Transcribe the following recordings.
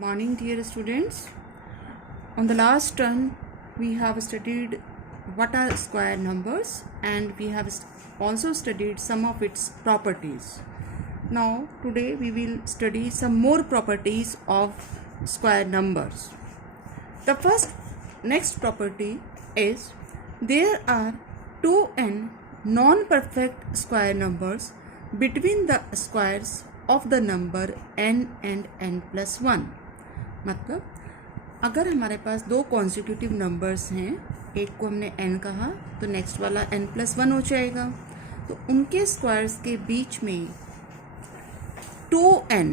Morning, dear students. On the last turn, we have studied what are square numbers, and we have also studied some of its properties. Now, today we will study some more properties of square numbers. The next property is there are 2n non-perfect square numbers between the squares of the number n and n plus 1. मतलब अगर हमारे पास दो consecutive numbers हैं, एक को हमने n कहा तो नेक्स्ट वाला n प्लस 1 हो जाएगा, तो उनके स्क्वायर्स के बीच में 2n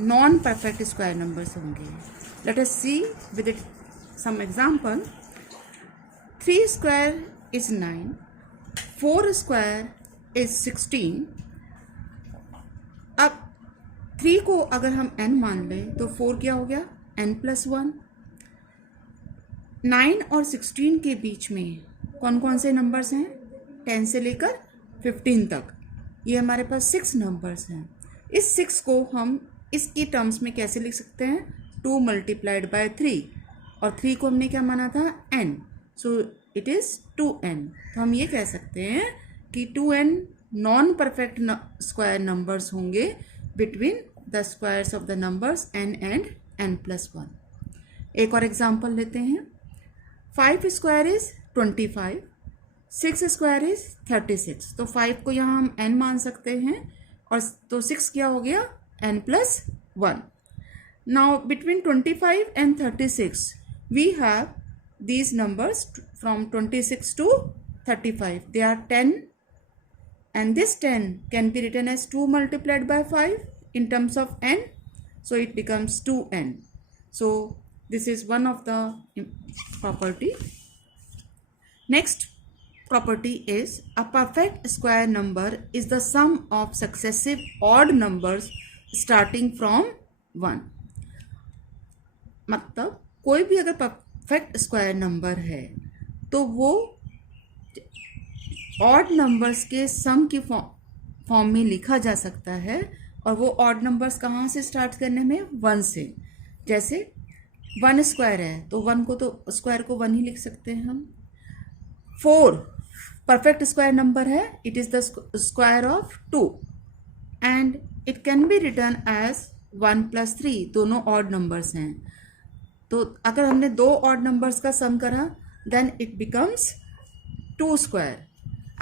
non perfect square numbers होंगे. Let us see with it some example. 3 square is 9, 4 square is 16. अब 3 को अगर हम n मान लें तो 4 क्या हो गया, n प्लस 1. 9 और 16 के बीच में कौन कौन से नंबर्स हैं, 10 से लेकर 15 तक. ये हमारे पास 6 नंबर्स हैं. इस 6 को हम इसकी टर्म्स में कैसे लिख सकते हैं, 2 मल्टीप्लाइड बाय 3, और 3 को हमने क्या माना था, n, so it is 2n. तो हम ये कह सकते हैं कि 2n non perfect square numbers होंगे between the squares of the numbers n and n plus 1. एक और एग्जांपल लेते हैं. 5 स्क्वायर इज 25, 6 स्क्वायर इज 36. तो 5 को यहाँ हम n मान सकते हैं, और तो 6 क्या हो गया, n plus 1. Now between 25 and 36 we have these numbers from 26 to 35. They are 10, and this 10 can be written as 2 multiplied by 5 in terms of n, so it becomes 2n. So this is one of the property. Next property is a perfect square number is the sum of successive odd numbers starting from 1. मतलब कोई भी अगर perfect square number है तो वो odd numbers के सम की form में लिखा जा सकता है, और वो ऑड नंबर्स कहाँ से स्टार्ट करने में, 1 से. जैसे 1 स्क्वायर है तो 1 को तो स्क्वायर को 1 ही लिख सकते हैं हम. 4 परफेक्ट स्क्वायर नंबर है, it is the square of 2, and it can be return as 1 plus 3. दोनों ऑड नंबर्स हैं, तो अगर हमने दो ऑड नंबर्स का सम करा देन इट बिकम्स 2 स्क्वायर.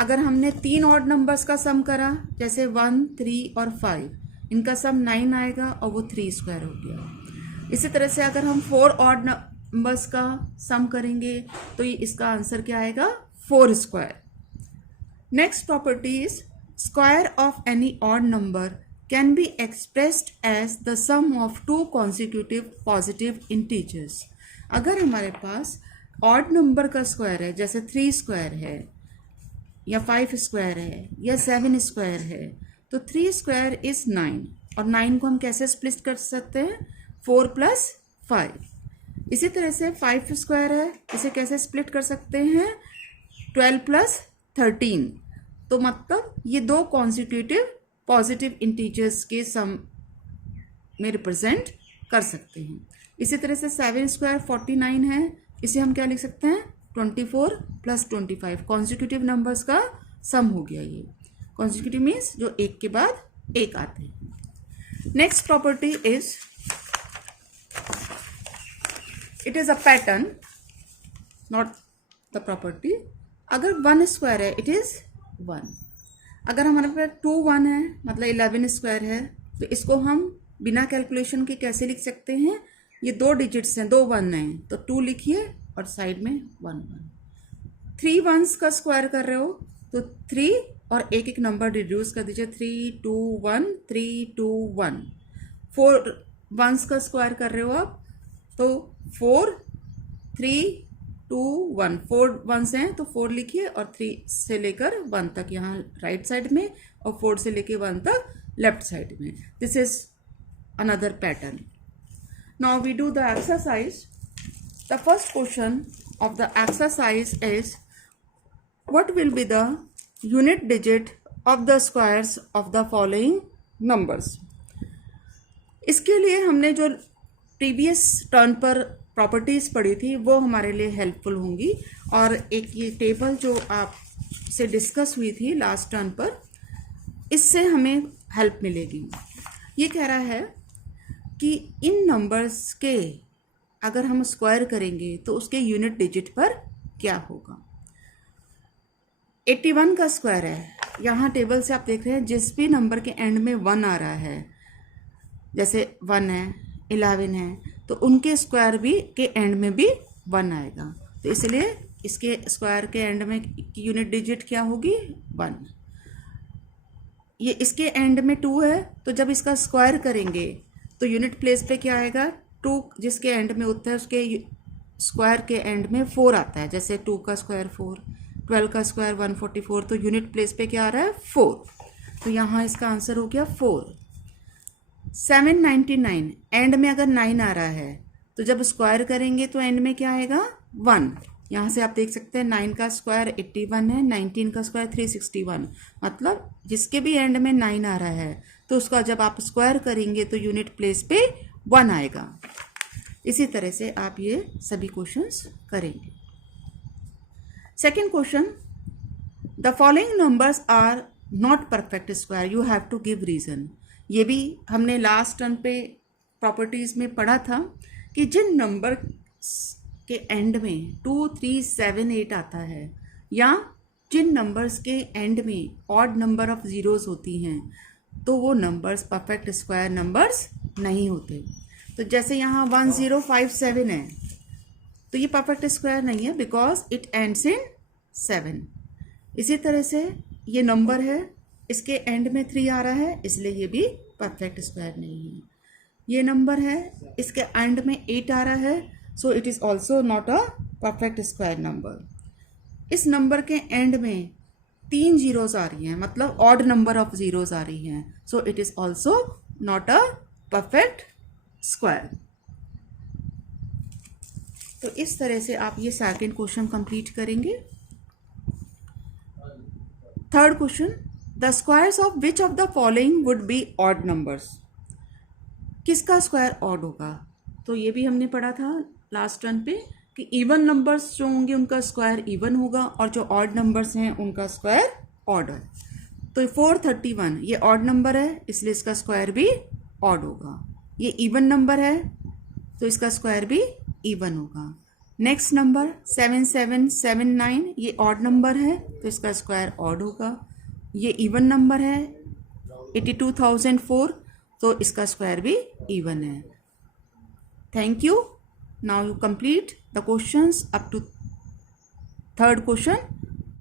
अगर हमने 3 ऑड नंबर्स का सम करा, जैसे 1, 3 और 5, इनका सम 9 आएगा और वो 3 स्क्वायर हो गया. इसी तरह से अगर हम 4 ऑड नंबर्स का सम करेंगे तो इसका आंसर क्या आएगा, 4 square. Next property is square of any odd number can be expressed as the sum of two consecutive positive integers. अगर हमारे पास ऑड नंबर का स्क्वायर है, जैसे 3 स्क्वायर है या 5 स्क्वायर है या 7 स्क्वायर है, तो 3 स्क्वायर इज 9, और 9 को हम कैसे स्प्लिट कर सकते हैं, 4 प्लस 5. इसी तरह से 5 स्क्वायर है, इसे कैसे स्प्लिट कर सकते हैं, 12 प्लस 13. तो मतलब ये दो कॉन्सिक्यूटिव पॉजिटिव इंटीजर्स के सम में रिप्रेजेंट कर सकते हैं. इसी तरह से 7 स्क्वायर 49 है, इसे हम क्या लिख सकते हैं, 24 प्लस 25. कॉन्सिक्यूटिव नंबर्स का सम हो गया. ये कॉन्सिक्यूटिव मीन्स जो एक के बाद एक आते हैं. Next property is it is a pattern, not the property. अगर 1 स्क्वायर है इट इज 1. अगर हमारे पास 2 1 है, मतलब 11 स्क्वायर है, तो इसको हम बिना कैलकुलेशन के कैसे लिख सकते हैं, ये 2 डिजिट्स हैं, 2 1 हैं, तो 2 लिखिए और साइड में 1 1. 3 1s का स्क्वायर कर रहे हो तो 3 और एक एक नंबर रिड्यूस कर दीजिए, 3 2 1 3 2 1. 4 1s का स्क्वायर कर रहे हो आप, तो 4 3 2 1. 4 1s हैं तो 4 लिखिए, और 3 से लेकर 1 तक यहाँ राइट साइड में, और 4 से लेकर 1 तक लेफ्ट साइड में. This is another pattern. Now we do the exercise. The first question of the exercise is what will be the unit digit of the squares of the following numbers. इसके लिए हमने जो previous turn पर properties पढ़ी थी वो हमारे लिए हेल्पफुल होंगी। और एक ये टेबल जो आपसे डिस्कस हुई थी लास्ट टर्न पर, इससे हमें हेल्प मिलेगी। ये कह रहा है कि इन नंबर्स के अगर हम स्क्वायर करेंगे तो उसके यूनिट डिजिट पर क्या होगा। 81 का स्क्वायर है, यहाँ टेबल से आप देख रहे हैं जिस भी नंबर के एंड में 1 आ रहा है, जैसे 1 है, 11 है, तो उनके स्क्वायर भी के एंड में भी 1 आएगा। तो इसलिए इसके स्क्वायर के एंड में यूनिट डिजिट क्या होगी, 1। ये इसके एंड में 2 है, तो जब इसका स्क्वायर करेंगे तो यूनिट प्लेस पे क्या आएगा, 2 जिसके एंड में होता है उसके स्क्वायर के एंड में 4 आता है। जैसे 2 का स्क्वायर 4, 12 का स्क्वायर 144, तो यूनिट प्लेस पे क्या आ रहा है, 4। तो यहाँ इसका आंसर हो गया 4। 799 एंड में अगर 9 आ रहा है तो जब स्क्वायर करेंगे तो एंड में क्या आएगा, 1। यहाँ से आप देख सकते हैं 9 का स्क्वायर 81 है, 19 का स्क्वायर 361, मतलब जिसके भी एंड में 9 आ रहा है तो उसका जब आप स्क्वायर करेंगे तो यूनिट प्लेस पे 1 आएगा। इसी तरह से आप ये सभी क्वेश्चंस करेंगे। Second question, the following numbers are not perfect square, you have to give reason. ये भी हमने लास्ट टर्न पे प्रॉपर्टीज में पढ़ा था कि जिन नंबर के एंड में 2, 3, 7, 8 आता है, या जिन नंबर्स के एंड में ऑड नंबर ऑफ जीरोस होती हैं, तो वो नंबर्स परफेक्ट स्क्वायर नंबर्स नहीं होते। तो जैसे यहाँ 1057 है, तो ये परफेक्ट स्क्वायर नहीं है बिकॉज इट एंड्स इन 7। इसी तरह से ये नंबर है, इसके एंड में 3 आ रहा है, इसलिए ये भी परफेक्ट स्क्वायर नहीं है। ये नंबर है, इसके एंड में 8 आ रहा है, so it is also not a perfect square number. इस नंबर के एंड में 3 जीरोस आ रही हैं, मतलब ऑड नंबर ऑफ जीरोस आ रही हैं, so it is also not a perfect square. तो इस तरह से आप ये सेकंड क्वेश्चन कंप्लीट करेंगे। Third question, the squares of which of the following would be odd numbers, किसका स्क्वायर ऑड होगा। तो ये भी हमने पढ़ा था लास्ट टर्न पे कि इवन नंबर्स जो होंगे उनका स्क्वायर इवन होगा और जो ऑड नंबर्स हैं उनका स्क्वायर ऑड है। तो 431 ये ऑड नंबर है, इसलिए इसका स्क्वायर भी ऑड होगा। ये इवन नंबर है तो इसका स्क्वायर भी इवन होगा। नेक्स्ट नंबर 7779 ये ऑड नंबर है तो इसका स्क्वायर ऑड होगा। ये इवन नंबर है 82,004, तो इसका स्क्वायर भी इवन है। Thank you. Now you complete the questions up to third question